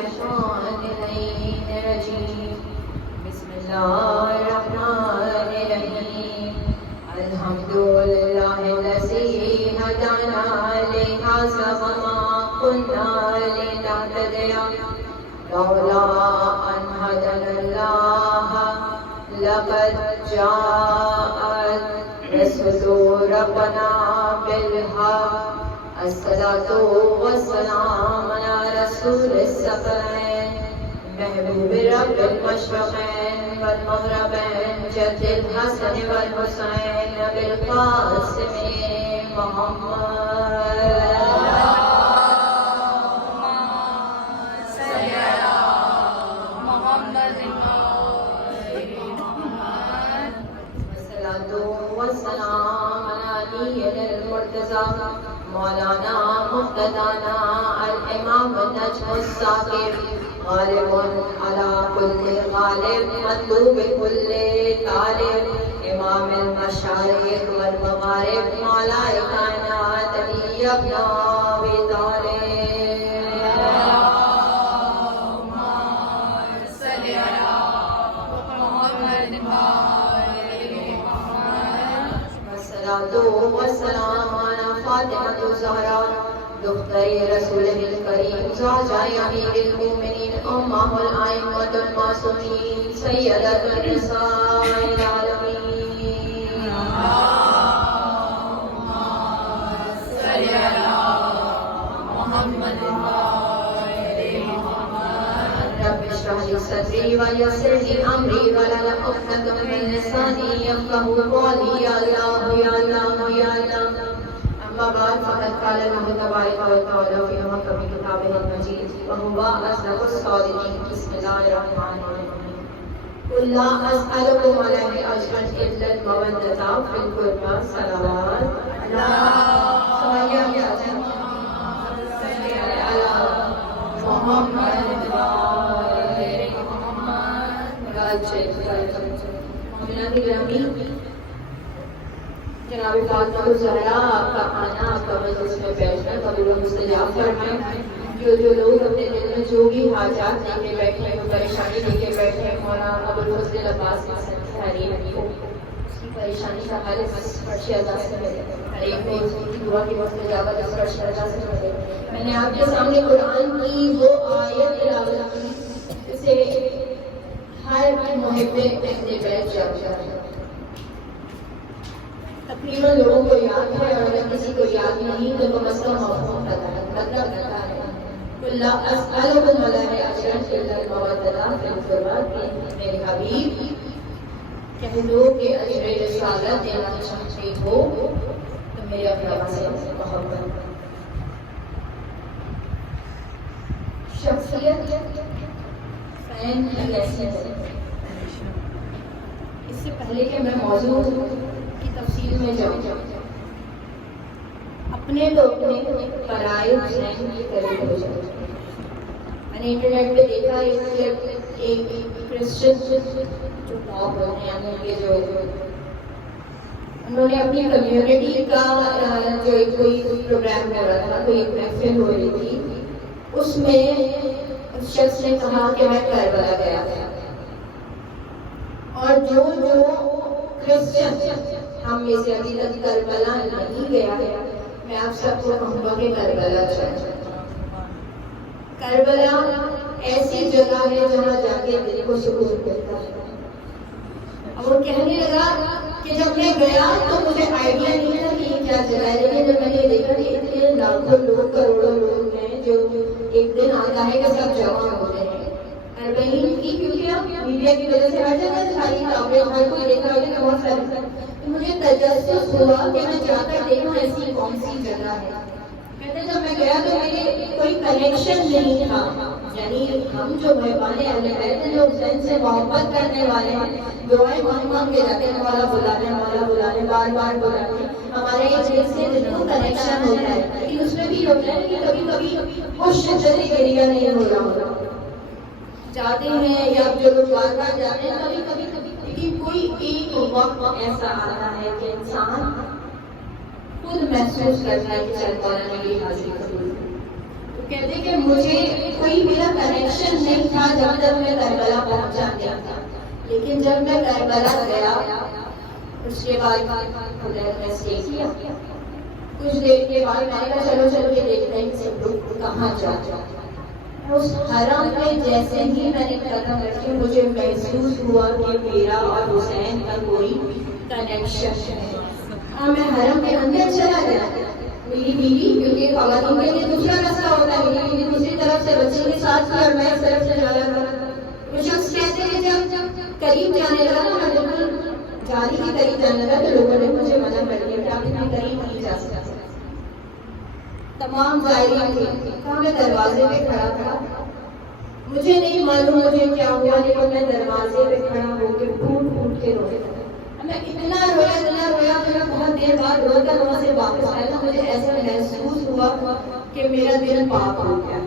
الشيطان الرجيم بسم الله الرحمن الرحيم الحمد لله الذي هدانا لهذا وما كنا لنهتدي لولا أن هدانا الله لقد جاءت رسل ربنا بالحق الصلاة والسلام على رسول الثقلين محبوب رب المشرقين والمغربين جد الحسن والحسين بالقاسم محمد والسلام على علي المرتضى مولانا مقتدانا الامام النجم الساقر غالب على كل غالب مطلوب كل طالب امام المشارق والمغارب مولاي كائنات علي ابن ابي طالب والسلام على فاطمة الزهراء دختر رسوله الكريم زوجة أمير المؤمنين أمه الأئمة المعصومين سيدة النساء العالمين اللهم صل على محمد رب اشرح لي صدري ويسر لي امري واحلل عقدة من لساني يفقهوا قولي يا الله يا الله يا الله اما بعد فقد قال الله تبارك وتعالى في محكم كتابه المجيد وهو اصدق الصادقين بسم الله الرحمن الرحيم قل لا اسالكم عليه اجرا الا المودة في القربى صلوات جناب فاطمہ الزہرا آپ کا آنا آپ کا مجلس میں بیٹھنا قبول و مستجاب فرمائیں جو لوگ اپنے دل میں جو بھی حاجات لے کے بیٹھے ہیں پریشانی لے کے بیٹھے ہیں مولانا ابوالفضل عباس حسین کو اس کی پریشانی کا حل فرش ادا سے ملے ہر ایک کو اس کی دعا کی مستجابت اس فرش ادا سے ملے میں نے آپ کے سامنے قرآن کی وہ آیت تلاوت کی جسے ہر محب اپنے بیٹھ جاتا ہے تقریباً لوگوں کو یاد ہے اور اگر کسی کو یاد نہیں تو کم از کم مفہوم پتہ ہے لا اسألکم علیہ اجرا الا المودۃ فی القربی کہ میرے حبیب کہہ دو کہ اجر رسالت دینا چاہتے ہو تو میرے اقربا سے محبت شخصیت فین کی کیسی ہے اس سے پہلے کہ میں موضوع کی تفصیل میں جاؤں اپنے تو اپنے پرائے ذہن کے قریب ہو جاؤ میں نے انٹرنیٹ پہ دیکھا ایک کرسچن جو ٹاپ ہوتے ہیں ان کے جو انہوں نے اپنی کمیونٹی کا جو کوئی پروگرام کر رہا تھا کوئی محفل ہو رہی تھی اس میں اس شخص نے کہا کہ میں کربلا گیا تھا اور جو کرسچن ہم میں سے ابھی تک کربلا نہیں گیا ہے میں آپ سب کو کہوں گا کہ کربلا چاہیے کربلا ایسی جگہ ہے جہاں جا کے دل کو سکون ملتا ہے اب وہ کہنے لگا کہ جب میں گیا تو مجھے آئیڈیا نہیں تھا کہ یہ کیا جگہ ہے لیکن جب میں نے دیکھا کہ اتنے لاکھوں لوگ کروڑوں لوگ ہیں جو ایک دن آتا ہے کہ سب جمع ہوتے ہیں اربعین کی کیونکہ اب میڈیا کی وجہ سے ہر جگہ ساری خبریں ہر کوئی دیکھ رہا ہوگا کہ بہت سارے تو مجھے تجسس ہوا کہ میں جا کر دیکھوں ایسی کون سی جگہ ہے کہتے جب میں گیا تو میرے کوئی کنیکشن نہیں تھا یعنی ہم جو مہمان اہل بیت ہیں جو حسین سے محبت کرنے والے ہیں دعائیں مانگ کے جاتے ہیں مولا بلا لیں بار بار بلا لیں ہمارے دل سے دل کو کنیکشن ہوتا ہے لیکن اس میں بھی ہوتا ہے کہ کبھی کبھی وہ شجر گریہ نہیں ہو رہا ہوتا جاتے ہیں یا جو لوگ بار بار جاتے ہیں کبھی کبھی لیکن کوئی ایک وقت ایسا آتا ہے کہ انسان خود محسوس کرتا ہے کہ چل مولا میری حاضری قبول کہتے کہ مجھے کوئی میرا کنیکشن نہیں تھا جب تک میں کربلا پہنچا گیا تھا، لیکن جب میں کربلا گیا اس کے بعد خدا نے اسٹے کیا. کچھ دیر کے بعد میں نے کہا چلو چلو یہ دیکھتے ہیں سب لوگ کہاں جا اس حرم میں جیسے ہی میں نے قدم رکھی مجھے محسوس ہوا کہ میرا اور حسین کا کوئی کنیکشن ہے. اور میں حرم کے اندر چلا گیا. میری بیوی کیونکہ خواتین کے لیے دوسرا راستہ ہوتا ہے، میری بیوی دوسری طرف سے بچے کے ساتھ تھی اور میں اس طرف سے جا رہا تھا. وہ شخص کہتے ہیں جب قریب جانے لگا نا، میں بالکل جالی کے قریب جانے لگا تو لوگوں نے مجھے منع کر دیا کہ آپ اتنے قریب نہیں جا سکتے. تمام زائرین تھے، کہاں میں دروازے پہ کھڑا تھا. مجھے نہیں معلوم مجھے کیا ہوا، لیکن میں دروازے پہ کھڑا ہو کے پھوٹ پھوٹ کے رویا. میں اتنا رویا پھر بہت دیر بعد رو کر وہاں سے واپس آیا تو مجھے ایسا محسوس ہوا کہ میرا دل پاک ہو گیا.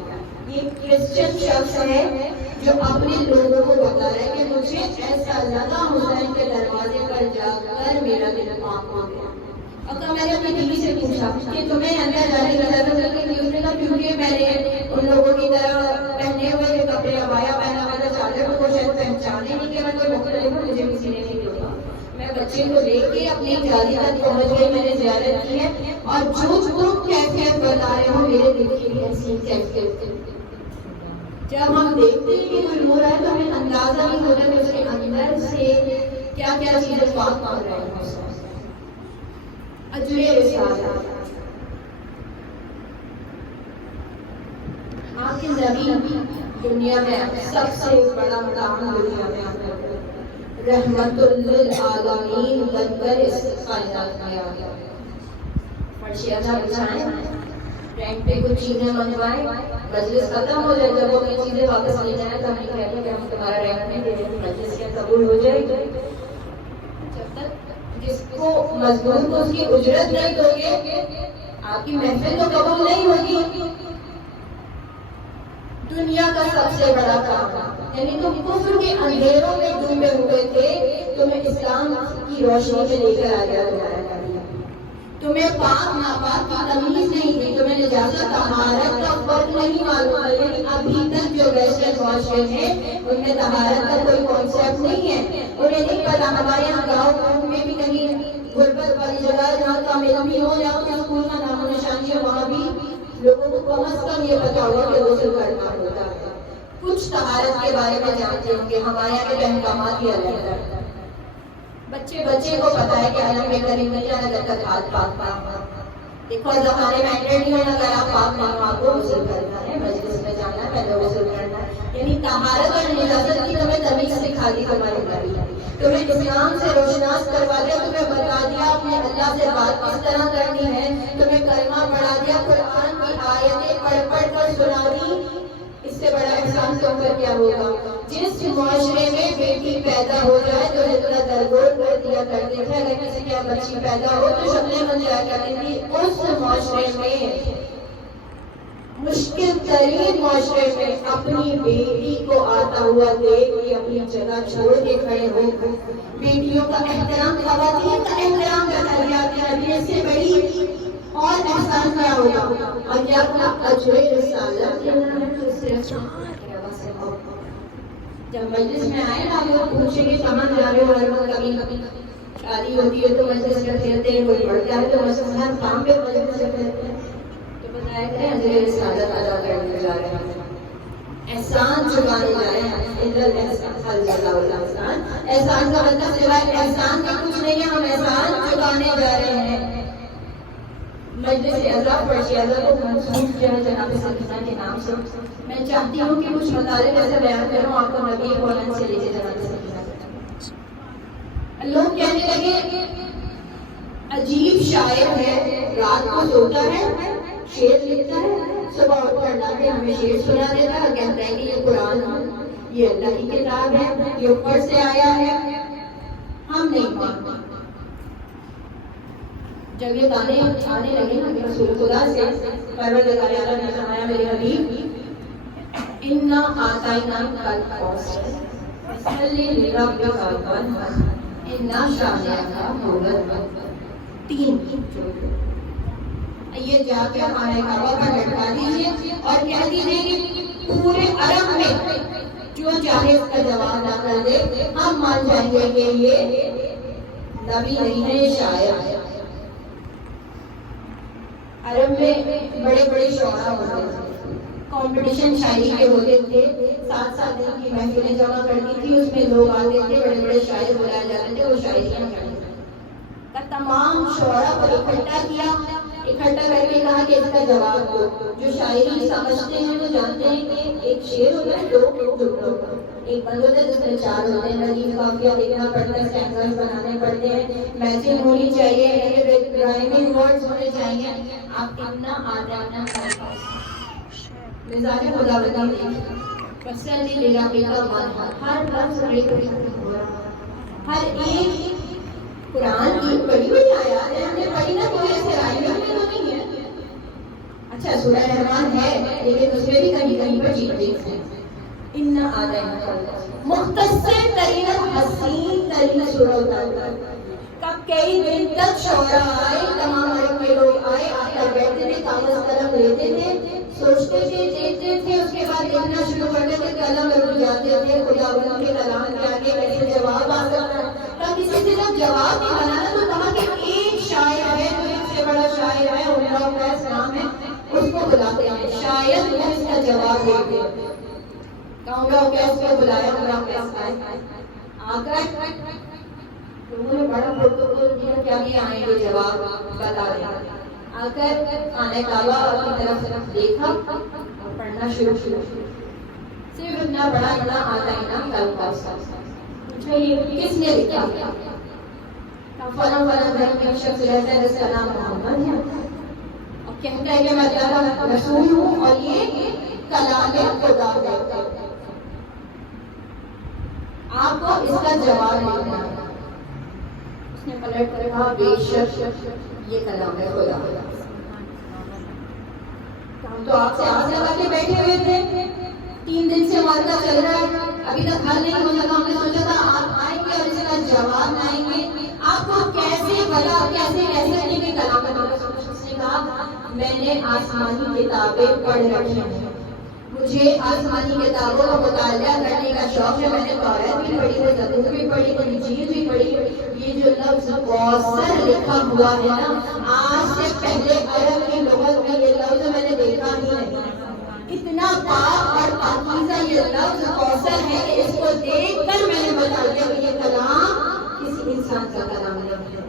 یہ کرسچن شخص ہے جو اپنے لوگوں کو بتا رہا ہے کہ مجھے ایسا لگا حسین کے دروازے پر جا کر میرا دل پاک ہو گیا. اور تو میں نے اپنی بیوی سے پوچھا کہ تمہیں اندر جانے کی اجازت نہیں؟ اس نے کہا کیونکہ میں نے ان لوگوں کی طرح پہنے ہوئے جو کپڑے عبایا پہنا ہوا تھا چادر کو شاید پہچانے نہیں کہ میں کوئی مختلف ہوں، مجھے کسی نے نہیں روکا. میں بچے کو لے کے اپنی جالی تک پہنچ گئی، میں نے زیارت کی ہے اور جو تم کیفیت بتا رہے ہو میرے دل کی بھی ایسی کیفیت. جب ہم دیکھتے ہیں کہ کوئی ہو رہا ہے تو ہمیں اندازہ نہیں ہوتا کہ اس کے اندر سے کیا کیا چیزیں پاک کر رہے ہیں. اجرے رسالہ آپ کے نبی دنیا میں سب سے بڑا مقام دنیا میں رحمت للعالمین بن کر اس کائنات میں آ گیا. فرشیاں بچھائیں، رینٹ پہ کچھ چیزیں منگوائیں، مجلس ختم ہو جائے جب وہ اپنی چیزیں واپس لے جائیں تو ہمیں کہتے ہیں کہ ہم تمہارا رینٹ نہیں دے رہے، مجلس کیا قبول ہو جائے گی. جب تک جس کو مضمون کو اس کی اجرت نہیں دو گے آپ کی محفل تو قبول نہیں ہوگی. دنیا کا سب سے بڑا کام یعنی تم کفر کے اندھیروں میں ڈوبے ہوئے تھے، تمہیں اسلام کی روشنی میں لے کر آ گیا تمہارا نبی. تمہیں پاک ناپاک کی تمیز نہیں تھی، تمہیں نجاست طہارت کا فرق نہیں معلوم. لیکن ابھی تک جو ویسٹرن معاشرے ہیں ان میں طہارت کا کوئی کانسیپٹ نہیں ہے. انہیں نہیں پتا ہمارے یہاں گاؤں میں بھی کہیں غربت والی جگہ جہاں کامیاب بھی ہو جاؤ تو اسکول کا نام و نشانی ہے، وہاں بھی لوگوں کو کم از کم یہ پتا ہوگا کہ غسل کرنا ہوتا ہے. کچھ طہارت کے بارے میں جانتے ہوں گے. ہمارے یہاں کے احکامات ہی الگ ہے. بچے کو پتا ہے کہ اللہ میں کریم نہیں جانا جب تک ہاتھ پاک دیکھو زمانے میں اینڈرائڈ نہیں ہونا کہ آپ پاک مانو آپ کو غسل کرنا ہے، مجلس میں جانا ہے پہلے غسل کرنا ہے. یعنی طہارت اور نجاست کی تمہیں تمیز سکھا دی تمہاری نبی، تمہیں اسلام سے روشناس کروا دیا، تمہیں بتا دیا اپنے اللہ سے بات کس طرح کرنی ہے، تمہیں کلمہ پڑھا دیا، قرآن کی آیتیں پڑھ کر سنا دی. اس سے بڑا احسان تم پر کیا ہوگا؟ جس معاشرے میں بیٹی پیدا ہو جائے تو حضرت درگور کر دیا کرتے تھے، اگر کسی کی بچی پیدا ہو تو شکلیں بن جایا کرتی تھی. اس معاشرے میں مشکل ترین معاشرے میں اپنی بیٹی کو آتا ہوا دیکھ کے اپنی جگہ چھوڑ کے کھڑے ہو بیٹیوں کا احترام، خواتین کا احترام کرنا جاتے ہیں. اس سے بڑی اور احسان کیا ہوگا؟ اور کیا اپنا اجر رسالت لینا ہے تو اس سے جب مجلس میں آئے نا لوگ پوچھیں گے کہاں جا رہے ہو، ہر کبھی شادی ہوتی ہے تو مجلس میں پھرتے ہیں، کوئی پڑھتا ہے تو مجلس ہر کام پہ مجلس سے پھرتے ہیں. تو بتایا کہ اجر رسالت ادا کرنے جا رہے ہیں، احسان چکانے جا رہے ہیں. احسان کا مطلب سوائے احسان کا کچھ نہیں ہے، ہم احسان چکانے جا رہے ہیں. مجلس عزا فرشی عزا کو منسوخ کیا جناب سکینہ کے نام سے. میں چاہتی ہوں کہ کچھ مطالب ایسے بیان کروں آپ کو نبی بولن سے لے کے جناب سکینہ. لوگ کہنے لگے عجیب شاعر ہے، رات کو سوتا ہے، شعر لکھتا ہے، صبح اٹھ کر لا کے ہمیں شعر سنا دیتا ہے، کہتا ہے کہ یہ قرآن یہ اللہ کی کتاب ہے، یہ اوپر سے آیا ہے. ہم نہیں مانتے. جب یہ گانے آنے لگے نا کہ رسول خدا سے پروردگار عالم نے فرمایا میرے حبیب انا اعطیناک الکوثر فصلی لربک وانحر انا شانئک هو الابتر. 3 یہ جا کے خانہ کعبہ پر لٹکا دیجیے اور کہہ دیجیے کہ پورے عرب میں جو چاہے اس کا جواب نہ کر دے، ہم مان جائیں گے کہ یہ نبی نہیں ہے، یہ شاعر ہے۔ عرب میں بڑے بڑے شعراء ہوتے تھے، کمپٹیشن شاعری کے ہوتے تھے، 7 دن کی محفلیں جمع کرتی تھی، اس میں لوگ آتے تھے، بڑے بڑے شاعر بلائے جاتے تھے، وہ شاعریاں کرتے تھے۔ تمام شعراء کو اکٹھا کیا، اکٹھا کر کے کہا کہ اس کا جواب دو۔ جو شاعری سمجھتے ہیں وہ جانتے ہیں کہ ایک شعر ہوتا ہے 2 جملوں کا، ایک بند ہوتا ہے جس میں 4 ہوتے ہیں، ندیم قافیہ لکھنا پڑتا ہے، اسٹینزاز بنانے پڑتے ہیں، میچنگ ہونی چاہیے، رائمنگ ورڈز ہونے چاہیے۔ آپ اتنا آدھا مزاج خداوندی دیکھیں، فصلی لربک وانحر، ہر لفظ ہر ایک قرآن کی بڑی بڑی آیات ہے، ہم نے پڑھی نا، کوئی ایسے رائمنگ میں تو نہیں ہے۔ اچھا سورہ رحمان ہے لیکن اس میں بھی کہیں کہیں پر چیزیں ہیں۔ اِنَّا أَعْطَيْنَاكَ مختصر ترین حسین ترین سورہ اتارا۔ کب کئی دن تک شعراء آئے، تمام عرب کے لوگ آئے، آ کر بیٹھتے تھے، کاغذ قلم لیتے تھے، سوچتے تھے، دیکھتے تھے، اس کے بعد لکھنا شروع کرتے تھے، قلم رک جاتے تھے، خداوند کے کلام کے آگے کیسے جواب آ سکتا ہے۔ تب کسی سے جب جواب نہیں بنانا تو کہا کہ ایک شاعر ہے جو اس سے بڑا شاعر ہے، عمرہ قیس نام ہے، اس کو بلاتے ہیں، شاید وہ اس کا جواب دے دے۔ عمرہ قیس کو بلایا، عمرہ قیس آئے، آ کر لوگوں نے بڑا پروٹوکول کیا کہ ابھی آئیں گے جواب بتا دیں۔ آ کر خانہ کعبہ کی طرف دیکھا اور پڑھنا شروع کیا، صرف اتنا بڑا بڑا آتا ہے نا کل پوچھا یہ کس نے لکھا؟ فلاں فلاں گھر میں ایک شخص رہتا ہے جس کا نام محمد ہے، اور کہتا ہے کہ میں اللہ کا رسول ہوں اور یہ کلام خدا ہے، آپ کو اس کا جواب دینا ہے۔ اس نے پلٹ کر کہا بے شک یہ کلام ہے خدا۔ ہم تو آپ سے آس لگا کے بیٹھے ہوئے تھے، 3 دن سے معاملہ چل رہا ہے، ابھی تک حل نہیں ہو سکا، ہم نے سوچا تھا آپ آئیں گے اور اس کا جواب دیں گے، آپ کو کیسے پتا، کیسے نہیں کہ کلام ہے۔ اس نے کہا میں نے آسمانی کتابیں پڑھ رکھی ہیں، مجھے آسمانی کتابوں کا مطالعہ کرنے کا شوق ہے، میں نے تورات بھی پڑھی ہے، زبور بھی پڑھی ہے، انجیل بھی پڑھی ہے۔ یہ جو لفظ کوثر لکھا ہوا ہے نا، آج سے پہلے عرب کی لغت میں یہ لفظ میں نے دیکھا ہی نہیں۔ اتنا پاک اور پاکیزہ یہ لفظ کوثر ہے کہ اس کو دیکھ کر میں نے بتا دیا کہ یہ کلام کسی انسان کا کلام نہیں ہے،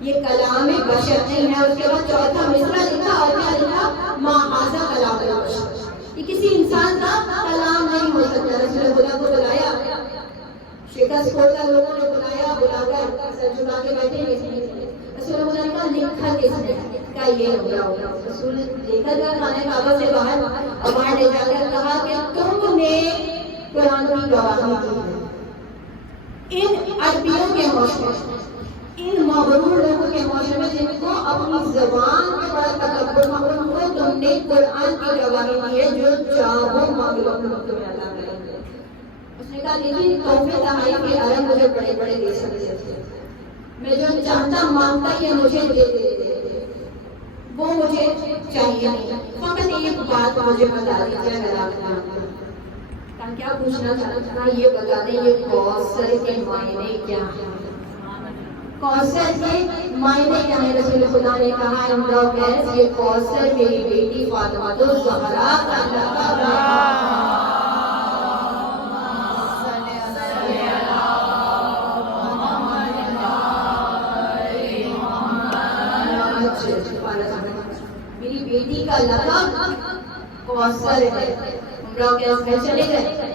یہ کلام بشر نہیں ہے۔ اس کے بعد 4تھا مصرع لکھا اور کیا لکھا؟ ما ھذا کلام البشر، یہ کسی انسان کا کلام نہیں ہو سکتا۔ رسول خدا کو بلایا، شکست خوردہ لوگوں نے بلایا، بلا کر سر جھکا کے بیٹھے ہیں۔ رسول خدا نے کہا لکھا کس نے؟ کہا یہ ہوگا۔ رسول لے کر گیا خانہ کعبہ سے باہر، اور باہر لے جا کر کہا کہ تم نے قرآن کی گواہی دی ہے، ان عربیوں کے معاشرے، ان مغرور لوگوں کے معاشرے جن کو اپنی زبان کے بڑا تکبر تھا، ان کو تم نے قرآن کی گواہی دی ہے جو چاہو مانگو تمہیں عطا کریں گے۔ اس نے کہا لیکن تحفے تحائف کے عرب مجھے بڑے بڑے دے سکتے تھے، میں جو چاہتا مانگتا یہ مجھے دے دیتے، وہ مجھے چاہیے نہیں، فقط ایک بات مجھے بتا دیجیے اگر آپ جانتے ہیں۔ کیا پوچھنا چاہتا تھا؟ یہ بتا دیں یہ کوثر کے معنی کیا ہیں؟ کوثر کے معنی کیا ہے؟ رسول خدا نے کہا عمرہ قیس یہ کوثر میری بیٹی فاطمہ الزہرا کا لقب ہے۔ میری بیٹی کا لقب کوثر ہے۔ عمرہ قیس گھر چلے گئے،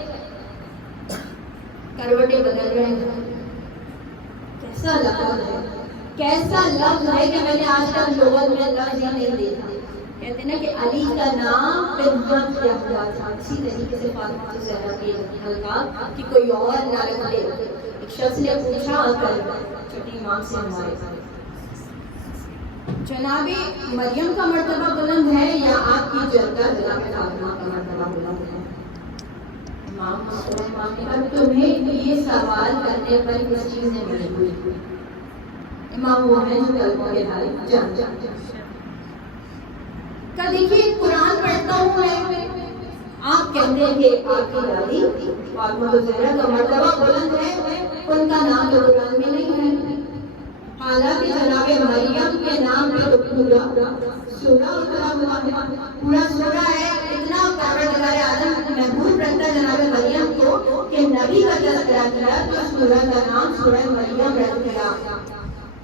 کروٹیں بدل رہے ہیں، کیسا لفظ ہے، کیسا لفظ ہے کہ میں نے آج تک لغت میں لفظ ہی نہیں دیکھا۔ کہتے ہیں نا کہ علی کا نام پنہان کیا ہوا تھا، اسی طریقے سے فاطمہ الزہرا کی القاب کہ کوئی اور نہ رکھ لے۔ ایک شخص نے پوچھا آ کر چھٹی امام سے ہمارے جناب مریم کا مرتبہ بلند ہے یا آپ کی جدہ جناب فاطمہ کا مرتبہ بلند ہے؟ امام نے کہا تمہیں یہ سوال کرنے پر کس چیز نے مجبور کی؟ امام وہ ہیں جو قلبوں کے حال جان کہ دیکھیے قرآن پڑھتا ہوں میں، آپ کہتے ہیں کہ آپ کی دادی فاطمہ الزہرا کا مرتبہ بلند ہے، ان کا نام تو قرآن میں نہیں ہے، حالانکہ جناب مریم کے نام میں تو پورا سورہ اترا ہوا ہے، پورا سورہ ہے، اتنا پروردگار عالم محبوب رکھتا ہے جناب مریم کو کہ نبی کا تذکرہ کیا تو سورہ کا نام سورہ مریم رکھ دیا۔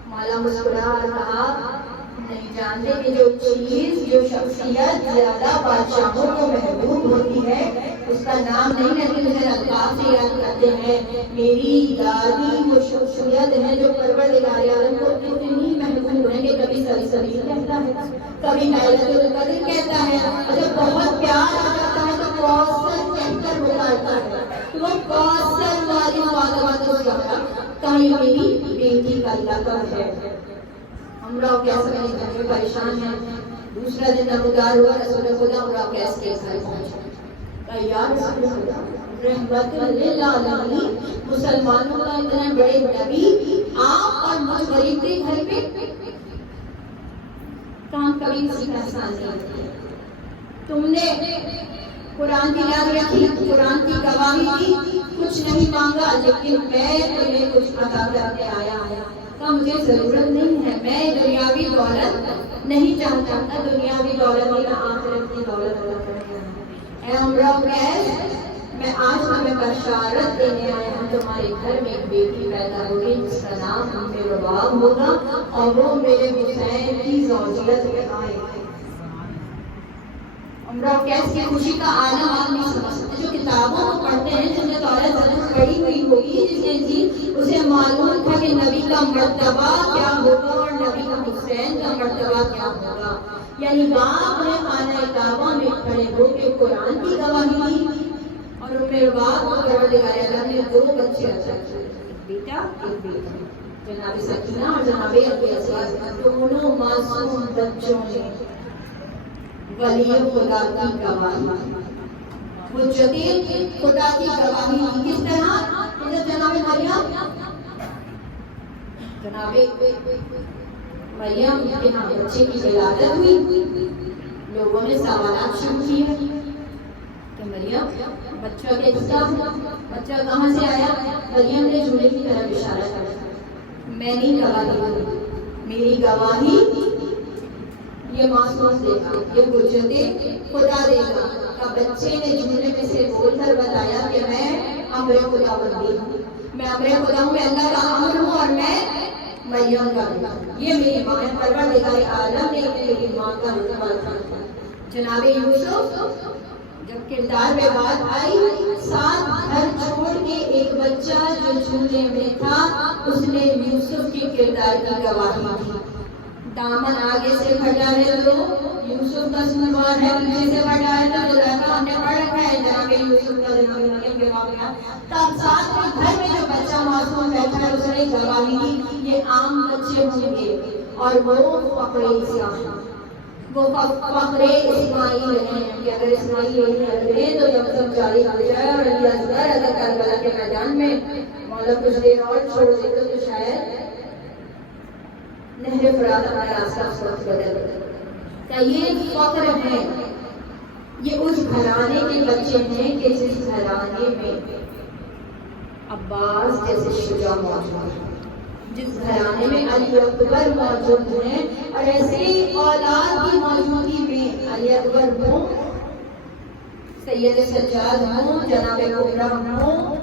مولا مسکرا اور کہا نہیں جانتے کہ جو چیز جو شخصیت زیادہ بادشاہوں کو محبوب ہوتی ہے اس کا نام نہیں ہے، مجھے الفاظ سے یاد کرتے ہیں۔ میری دادی وہ شخصیت ہے جو پروردگار عالم کو اتنی محبوب ہے کہ کبھی سلسبیل کہتا ہے، کبھی لائلۃ القدر کہتا ہے، اور جب بہت پیار آ جاتا ہے تو کوثر کہہ کر بلاتا ہے، وہ کوثر والی فاطمہ الزہرا کہیں میری بیٹی کا لقب ہے۔ ہم لوگ کیسے نہیں پریشان ہیں، دوسرا دن نمودار ہوا رسول خدا ہم لوگ کیسے گھر پہنچے، یا رسول خدا رحمت للعالمین مسلمانوں کا اتنا بڑے نبی آپ اور مجھ غریب کے گھر پہ کام کبھی کسی کا احسان نہیں کیا، تم نے قرآن کی یاد رکھی، قرآن کی گواہی دی، کچھ نہیں مانگا لیکن میں تمہیں کچھ عطا کر کے آیا ہوں، مجھے ضرورت نہیں ہے، میں دنیاوی دولت نہیں چاہتا، دنیاوی دولت میں آخرت کی دولت اے امرا قیس، میں آج تمہیں بشارت دینے آیا ہوں تمہارے گھر میں ایک بیٹی پیدا ہوگی جس کا نام ہم پہ رباب ہوگا اور وہ میرے حسین کی زوجیت میں آئے گی۔ امرا قیس کی خوشی کا عالم آپ نہیں سمجھ سکتے، جو کتابوں کو پڑھتے ہیں جس نے دولت ضرور پڑھی ہوئی ہوگی، جس نے جی اسے معلوم تھا کہ نبی کا مرتبہ کیا ہوگا اور نبی کا حسین کا مرتبہ کیا ہوگا، یعنی باپ نے خانہ کعبہ میں کھڑے ہو کے قرآن کی گواہی دی اور میرے باپ کو پروردگار عالم نے دو بچے عطا کیے، ایک بیٹا ایک بیٹی، جناب سکینہ اور جناب ابی عزیز، دونوں معصوم بچوں نے ولی خدا کی گواہی، حجت خدا کی گواہی دی۔ کس طرح؟ جناب مریم کے ہاں بچے کی ولادت ہوئی، لوگوں نے سوالات شروع کیے کہ مریم بچہ کیسا ہوا، بچہ کہاں سے آیا؟ مریم نے جھولے کی طرف اشارہ کیا، میں نہیں گواہی دوں، میری گواہی یہ معصوم دے گا، یہ حجت خدا دے گا۔ بچے نے جملے میں سے بول کر بتایا کہ میں امر خدا بندی ہوں، میں امر خدا ہوں، میں اللہ کا امر ہوں اور میں مریم کا ہوں، یہ میری ماں ہے۔ پروردگار عالم نے میری ماں کا رتبہ رکھا۔ جناب یوسف جب کردار میں بات آئی، ساتھ گھر چھوڑ کے ایک بچہ جو جھولے میں تھا اس نے یوسف کے کردار کی گواہی دی۔ دامن آگے سے پھٹا ہے تو یوسف کا سنوار ہے، پیچھے سے پھٹا ہے تو زلیخا ہم نے پڑھ رکھا ہے جناب یوسف کا جناب مریم کے واقعہ۔ تب ساتھ میں گھر میں جو بچہ معصوم بیٹھا ہے اس نے گواہی دی، یہ عام بچے ہوں گے اور وہ فخر اسحاق، وہ فخر اسماعیل ہیں کہ اگر اسماعیل یہی رہے تو جب تک جاری ہو جائے اور علی اصغر اگر کربلا کے میدان میں مولا کچھ دیر اور چھوڑ دے تو شاید نہر فرات ہمارا راستہ اس وقت بدل کہ یہ فخر ہے، یہ اس گھرانے کے بچے ہیں کہ جس گھرانے میں عباس جیسے شجاع موجود ہے، جس گھرانے میں علی اکبر موجود ہیں، اور ایسے اولاد کی موجودگی میں علی اکبر ہوں، سید سجاد ہوں، جناب کبریٰ ہوں،